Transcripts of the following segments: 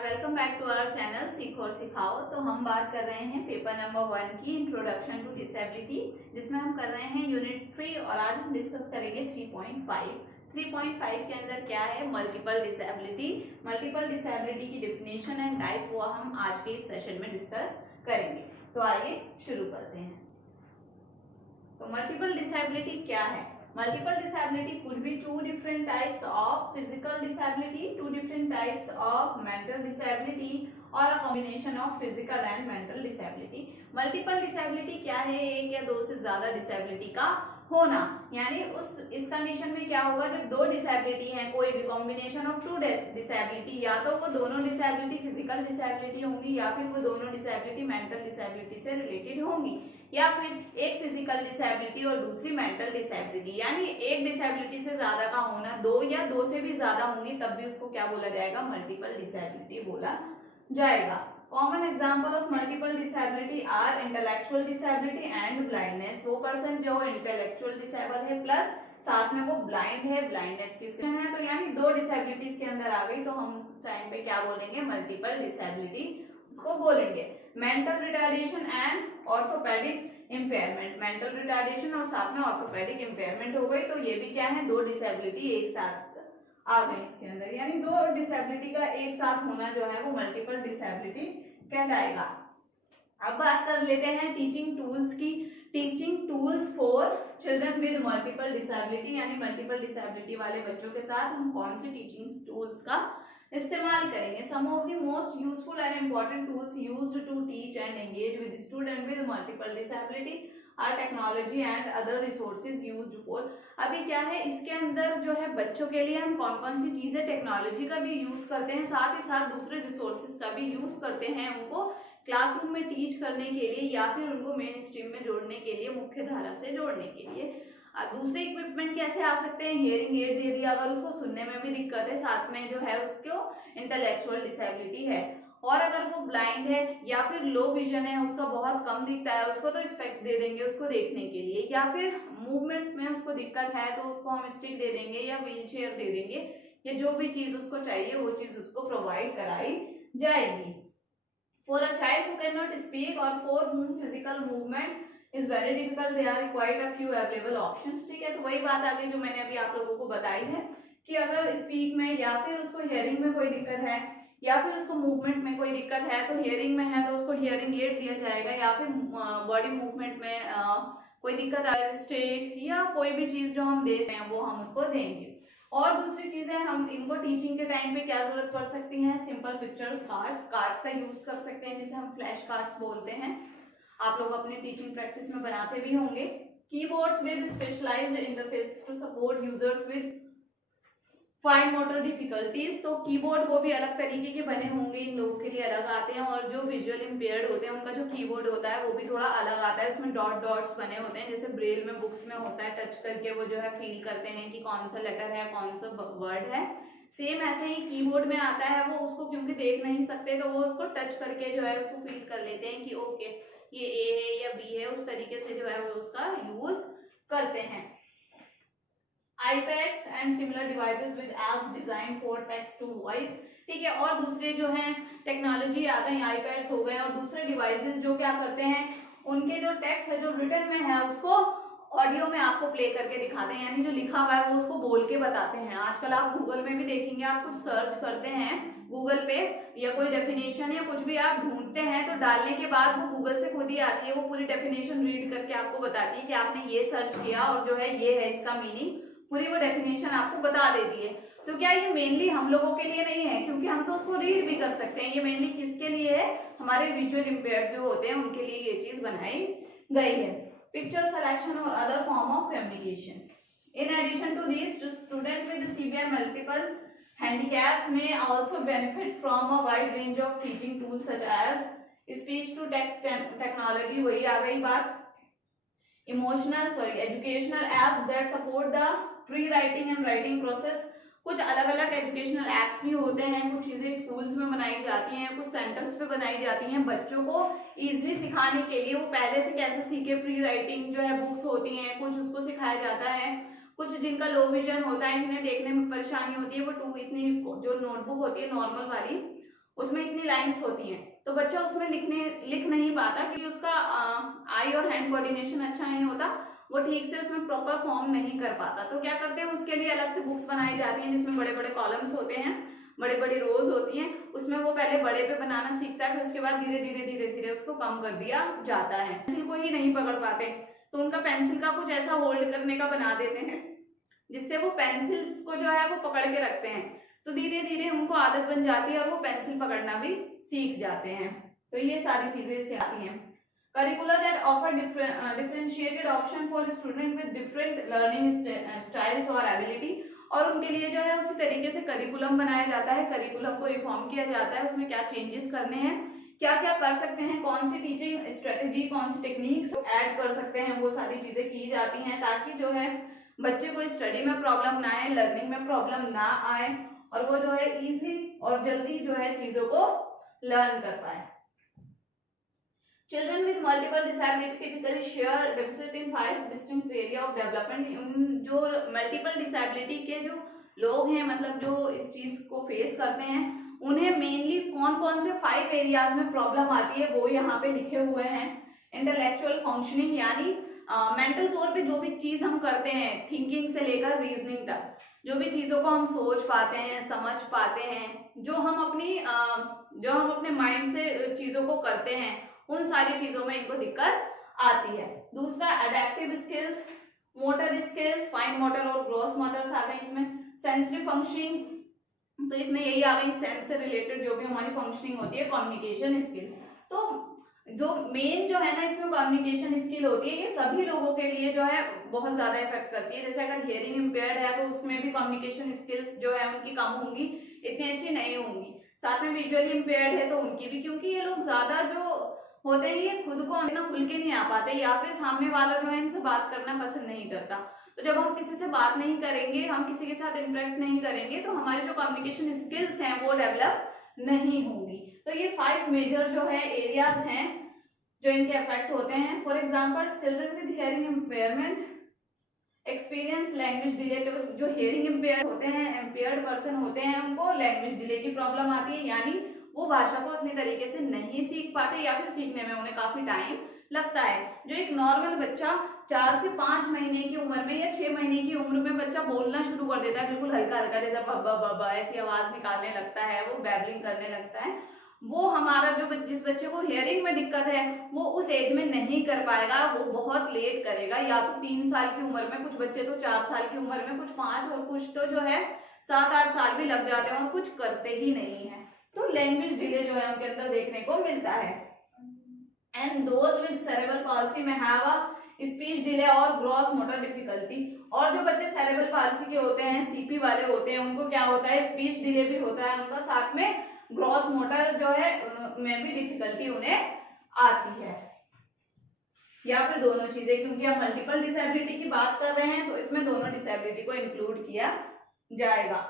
Welcome back to our channel सीख और सिखाओ। तो हम बात कर रहे हैं पेपर नंबर 1 की इंट्रोडक्शन टू डिसेबिलिटी, जिसमें हम कर रहे हैं यूनिट 3 और आज हम डिस्कस करेंगे 3.5। 3.5 के अंदर क्या है, मल्टीपल डिसेबिलिटी। मल्टीपल डिसेबिलिटी की डिफिनेशन एंड टाइप वो हम आज के इस सेशन में डिस्कस करेंगे। तो आइए शुरू करते हैं। तो मल्टीपल डिसेबिलिटी क्या है? Multiple disability could be two different types of physical disability, two different types of mental disability or a combination of physical and mental disability. Multiple disability क्या है? एक या दो से ज्यादा disability का होना, यानी इस कंडीशन में क्या होगा, जब दो डिसेबिलिटी है, कोई भी कॉम्बिनेशन ऑफ टू डिसेबिलिटी, या तो वो दोनों डिसेबिलिटी फिजिकल डिसेबिलिटी होंगी या फिर वो दोनों डिसेबिलिटी मेंटल डिसेबिलिटी से रिलेटेड होंगी, या फिर एक फिजिकल डिसेबिलिटी और दूसरी मेंटल डिसेबिलिटी, यानी एक डिसेबिलिटी से ज्यादा का होना, दो या दो से भी ज्यादा होंगी, तब भी उसको क्या बोला जाएगा? मल्टीपल डिसेबिलिटी बोला जाएगा। Common example of multiple disability are intellectual disability and blindness. वो पर्सन जो इंटेलेक्चुअल डिसेबल है प्लस साथ में वो ब्लाइंड है, ब्लाइंडनेस की है, तो यानी दो डिसेबिलिटीज के अंदर आ गई, तो हम उस टाइम पे क्या बोलेंगे? मल्टीपल डिसेबिलिटी उसको बोलेंगे। Mental retardation and orthopaedic impairment, mental retardation और साथ में ऑर्थोपेडिक इम्पेयरमेंट हो गई, तो ये भी क्या है? दो डिसेबिलिटी एक साथ आ गई इसके अंदर, यानी दो डिसेबिलिटी का एक साथ होना जो है वो मल्टीपल डिसेबिलिटी कहलाएगा। अब बात कर लेते हैं टीचिंग टूल्स की। Teaching tools for children with multiple disability, यानी मल्टीपल डिसेबिलिटी वाले बच्चों के साथ हम कौन सी टीचिंग टूल्स का इस्तेमाल करेंगे? Some of the most useful and important tools used to teach and engage with student with multiple disability are technology and other resources used for. अभी क्या है, इसके अंदर जो है बच्चों के लिए हम कौन कौन सी चीजें, टेक्नोलॉजी का भी यूज करते हैं, साथ ही साथ दूसरे रिसोर्सेज का भी यूज करते हैं उनको क्लासरूम में टीच करने के लिए या फिर उनको मेन स्ट्रीम में जोड़ने के लिए, मुख्य धारा से जोड़ने के लिए। दूसरे इक्विपमेंट कैसे आ सकते हैं? हियरिंग एड दे दिया अगर उसको सुनने में भी दिक्कत है, साथ में जो है उसको इंटेलेक्चुअल डिसेबिलिटी है, और अगर वो ब्लाइंड है या फिर लो विजन है, उसका बहुत कम दिखता है, उसको तो स्पेक्स दे देंगे उसको देखने के लिए, या फिर मूवमेंट में उसको दिक्कत है तो उसको हम स्टिक दे देंगे या व्हील चेयर दे देंगे, या जो भी चीज उसको चाहिए वो चीज उसको प्रोवाइड कराई जाएगी। For a child who can not speak और for whom physical movement is very difficult there are quite a few available options. ठीक है, तो वही बात आ गई जो मैंने अभी आप लोगों को बताई है कि अगर स्पीक में या फिर उसको हियरिंग में कोई दिक्कत है या फिर उसको मूवमेंट में कोई दिक्कत है, तो हियरिंग में है तो उसको हियरिंग एड दिया जाएगा, या फिर बॉडी मूवमेंट में कोई दिक्कत आए, स्टिक या कोई भी चीज जो हम दे हैं वो हम उसको देंगे। और दूसरी चीजें हम इनको टीचिंग के टाइम पे क्या जरूरत पड़ सकती है? सिंपल पिक्चर्स, कार्ड्स का यूज कर सकते हैं, जिसे हम फ्लैश कार्ड्स बोलते हैं। आप लोग अपनी टीचिंग प्रैक्टिस में बनाते भी होंगे। Keyboards with specialised interfaces to support users with fine motor difficulties, तो कीबोर्ड वो भी अलग तरीके के बने होंगे, इन लोगों के लिए अलग आते हैं, और जो विजुअल इम्पेयर्ड होते हैं उनका जो कीबोर्ड होता है वो भी थोड़ा अलग आता है, उसमें डॉट डॉट्स बने होते हैं, जैसे ब्रेल में बुक्स में होता है, टच करके वो जो है फील करते हैं कि कौन सा लेटर है, कौन सा वर्ड है। सेम ऐसे ही कीबोर्ड में आता है, वो उसको क्योंकि देख नहीं सकते तो वो उसको टच करके जो है उसको फील कर लेते हैं कि ओके ये ए है या बी है, उस तरीके से जो है वो उसका यूज करते हैं। iPads and similar devices with apps designed for text to voice। ठीक है, और दूसरे जो हैं टेक्नोलॉजी आ गई, iPads हो गए और दूसरे डिवाइसेस जो क्या करते हैं, उनके जो टेक्स्ट है जो रिटन में है उसको ऑडियो में आपको प्ले करके दिखाते हैं, यानी जो लिखा हुआ है वो उसको बोल के बताते हैं। आजकल आप गूगल में भी देखेंगे, आप कुछ सर्च करते हैं गूगल पे या कोई डेफिनेशन या कुछ भी आप ढूंढते हैं, तो डालने के बाद वो गूगल से खुद ही आती है, वो पूरी डेफिनेशन रीड करके आपको बताती है कि आपने ये सर्च किया और जो है ये है इसका मीनिंग, पूरी वो डेफिनेशन आपको बता देती है। तो क्या ये मेनली हम लोगों के लिए नहीं है, क्योंकि हम तो उसको रीड भी कर सकते हैं, ये मेनली किसके लिए है? हमारे विजुअल इम्पेयर्ड जो होते हैं उनके लिए ये चीज बनाई गई है। पिक्चर सिलेक्शन और other form of communication. In addition to this, student with severe multiple handicaps may also benefit from a wide range of teaching tools such as speech to text technology, वही आ गई बात, educational apps that support the pre-writing and writing process। कुछ अलग अलग educational apps भी होते हैं, कुछ चीजें स्कूल्स में बनाई जाती हैं, कुछ सेंटर्स पे बनाई जाती हैं बच्चों को इजीली सिखाने के लिए, वो पहले से कैसे सीखे, प्री राइटिंग जो है बुक्स होती हैं, कुछ उसको सिखाया जाता है। कुछ जिनका लो विजन होता है, जिन्हें देखने में परेशानी होती है, वो इतनी जो नोटबुक होती है नॉर्मल वाली उसमें इतनी लाइंस होती हैं, तो बच्चा उसमें लिख नहीं पाता क्योंकि उसका आई और हैंड कोऑर्डिनेशन अच्छा नहीं होता, वो ठीक से उसमें प्रॉपर फॉर्म नहीं कर पाता। तो क्या करते हैं, उसके लिए अलग से बुक्स बनाई जाती हैं जिसमें बड़े बड़े कॉलम्स होते हैं, बड़े बड़े रोज होती हैं, उसमें वो पहले बड़े पे बनाना सीखता है, फिर उसके बाद धीरे धीरे धीरे धीरे उसको कम कर दिया जाता है। पेंसिल को ही नहीं पकड़ पाते तो उनका पेंसिल का कुछ ऐसा होल्ड करने का बना देते हैं जिससे वो पेंसिल को जो है वो पकड़ के रखते हैं, तो धीरे धीरे उनको आदत बन जाती है और वो पेंसिल पकड़ना भी सीख जाते हैं। तो ये सारी चीजें इसके आती हैं। Curricula that offer differentiated option for student with different learning styles और ability, और उनके लिए जो है उसी तरीके से करिकुलम बनाया जाता है, करिकुलम को रिफॉर्म किया जाता है, उसमें क्या चेंजेस करने हैं, क्या क्या कर सकते हैं, कौन सी टीचिंग स्ट्रेटेजी, कौन सी टेक्निक्स ऐड कर सकते हैं, वो सारी चीजें की जाती हैं ताकि जो है बच्चे को स्टडी में प्रॉब्लम ना आए, लर्निंग में प्रॉब्लम ना आए और वो जो है इजीली और जल्दी जो है चीजों को लर्न कर पाए। Children with multiple disability typically share deficit in 5 distinct area of development। जो मल्टीपल डिसेबिलिटी के जो लोग हैं, मतलब जो इस चीज को फेस करते हैं, उन्हें मेनली कौन कौन से 5 एरियाज में प्रॉब्लम आती है वो यहाँ पे लिखे हुए हैं। इंटेलेक्चुअल फंक्शनिंग, यानी मेंटल तौर पे जो भी चीज हम करते हैं, थिंकिंग से लेकर रीजनिंग तक, जो भी चीजों को हम सोच पाते हैं, समझ पाते हैं, जो हम अपने माइंड से चीजों को करते हैं, उन सारी चीजों में इनको दिक्कत आती है। दूसरा adaptive skills, motor skills, fine motor और ग्रॉस मोटर्स आ गए इसमें। सेंसरी फंक्शनिंग, तो इसमें यही आ गई सेंस से रिलेटेड जो भी हमारी फंक्शनिंग होती है। कम्युनिकेशन स्किल्स, तो जो मेन जो है ना इसमें कम्युनिकेशन स्किल होती है, ये सभी लोगों के लिए जो है बहुत ज्यादा इफेक्ट करती है। जैसे अगर हियरिंग इम्पेयर्ड है तो उसमें भी कम्युनिकेशन स्किल्स जो है उनकी कम होंगी, इतनी अच्छी नहीं होंगी। साथ में विजुअली इम्पेयर्ड है तो उनकी भी, क्योंकि ये लोग ज्यादा जो होते हैं ये खुद को ना खुल के नहीं आ पाते, या फिर सामने वाला जो है इनसे बात करना पसंद नहीं करता। तो जब हम किसी से बात नहीं करेंगे, हम किसी के साथ इंटरेक्ट नहीं करेंगे, तो हमारी जो कम्युनिकेशन स्किल्स हैं वो डेवलप नहीं होंगी। तो ये 5 मेजर जो है एरियाज हैं जो इनके अफेक्ट होते हैं। For example, children with hearing impairment experience language delay. जो हियरिंग इम्पेयर होते हैं, इम्पेयर्ड पर्सन होते हैं, उनको लैंग्वेज डिले की प्रॉब्लम आती है, यानी वो भाषा को अपने तरीके से नहीं सीख पाते या फिर सीखने में उन्हें काफी टाइम लगता है। जो एक नॉर्मल बच्चा 4 से 5 महीने की उम्र में या 6 महीने की उम्र में बच्चा बोलना शुरू कर देता है, बिल्कुल हल्का हल्का, जैसे बब्बा बब्बा ऐसी आवाज निकालने लगता है, वो बैबलिंग करने लगता है, वो हमारा जो जिस बच्चे को हियरिंग में दिक्कत है वो उस एज में नहीं कर पाएगा, वो बहुत लेट करेगा। या तो 3 साल की उम्र में, कुछ बच्चे तो 4 साल की उम्र में, कुछ 5 और कुछ तो जो है 7-8 साल भी लग जाते हैं और कुछ करते ही नहीं है। तो लैंग्वेज डिले जो है उनके अंदर देखने को मिलता है। And those with cerebral palsy में हैव अ स्पीच डिले और ग्रॉस मोटर डिफिकल्टी। और जो बच्चे सेरेब्रल पाल्सी के होते हैं, सीपी वाले होते हैं, उनको क्या होता है, स्पीच डिले भी होता है उनका, साथ में ग्रॉस मोटर जो है में भी डिफिकल्टी उन्हें आती है, या फिर दोनों चीजें, क्योंकि हम मल्टीपल डिसेबिलिटी की बात कर रहे हैं तो इसमें दोनों डिसेबिलिटी को इंक्लूड किया जाएगा।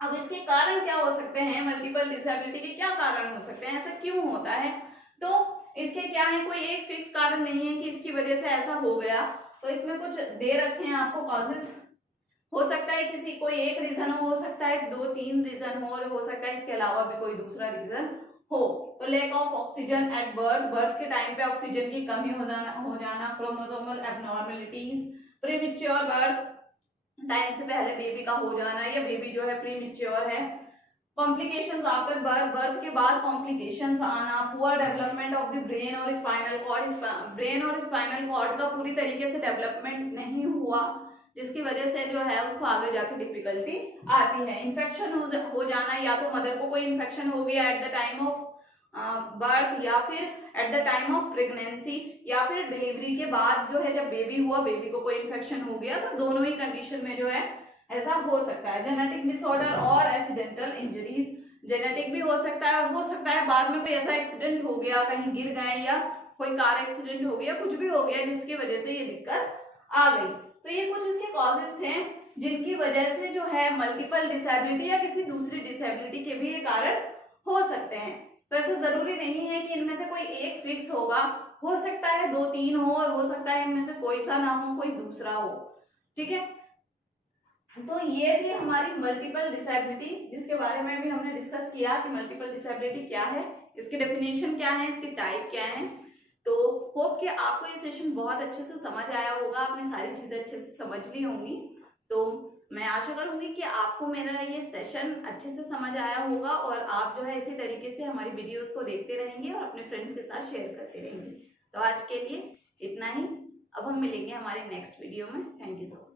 अब इसके कारण क्या हो सकते हैं, मल्टीपल डिसेबिलिटी के क्या कारण हो सकते हैं, ऐसा क्यों होता है, तो इसके क्या है, कोई एक फिक्स कारण नहीं है कि इसकी वजह से ऐसा हो गया। तो इसमें कुछ दे रखे हैं आपको कॉजेस, हो सकता है किसी कोई एक रीजन हो सकता है 2-3 रीजन हो सकता है इसके अलावा भी कोई दूसरा रीजन हो। तो lack of oxygen at birth के टाइम पे ऑक्सीजन की कमी हो जाना, chromosomal abnormalities, premature birth, time से पहले बेबी का हो जाना, या बेबी जो है प्रीमेच्योर है, कॉम्प्लिकेशंस आफ्टर बर्थ के बाद कॉम्प्लिकेशंस आना, poor development of the brain और स्पाइनल कॉर्ड, ब्रेन और स्पाइनल कॉर्ड का पूरी तरीके से डेवलपमेंट नहीं हुआ, जिसकी वजह से जो है उसको आगे जाके डिफिकल्टी आती है। इन्फेक्शन हो जाना, या तो मदर को कोई इन्फेक्शन हो गया at the time of birth, या फिर at the time of pregnancy, या फिर डिलीवरी के बाद जो है जब बेबी हुआ, बेबी को कोई इन्फेक्शन हो गया, तो दोनों ही कंडीशन में जो है ऐसा हो सकता है। जेनेटिक डिसऑर्डर और एक्सीडेंटल इंजरीज, जेनेटिक भी हो सकता है बाद में कोई ऐसा एक्सीडेंट हो गया, कहीं गिर गए या कोई कार एक्सीडेंट हो गया, कुछ भी हो गया जिसकी वजह से ये दिक्कत आ गई। तो ये कुछ इसके कॉजेस थे जिनकी वजह से जो है मल्टीपल डिसेबिलिटी या किसी दूसरी डिसेबिलिटी के भी ये कारण हो सकते हैं। तो ऐसा जरूरी नहीं है कि इनमें से कोई एक फिक्स होगा, हो सकता है 2-3 हो, और हो सकता है इनमें से कोई सा ना हो, कोई दूसरा हो, ठीक है। तो ये थी हमारी मल्टीपल डिसेबिलिटी, जिसके बारे में भी हमने डिस्कस किया कि मल्टीपल डिसेबिलिटी क्या है, इसकी डेफिनेशन क्या है, इसके टाइप क्या है। तो होप कि आपको ये सेशन बहुत अच्छे से समझ आया होगा, आपने सारी चीजें अच्छे से समझ ली होंगी। तो मैं आशा करूंगी कि आपको मेरा ये सेशन अच्छे से समझ आया होगा और आप जो है इसी तरीके से हमारी वीडियोस को देखते रहेंगे और अपने फ्रेंड्स के साथ शेयर करते रहेंगे। तो आज के लिए इतना ही, अब हम मिलेंगे हमारे नेक्स्ट वीडियो में। Thank you so much.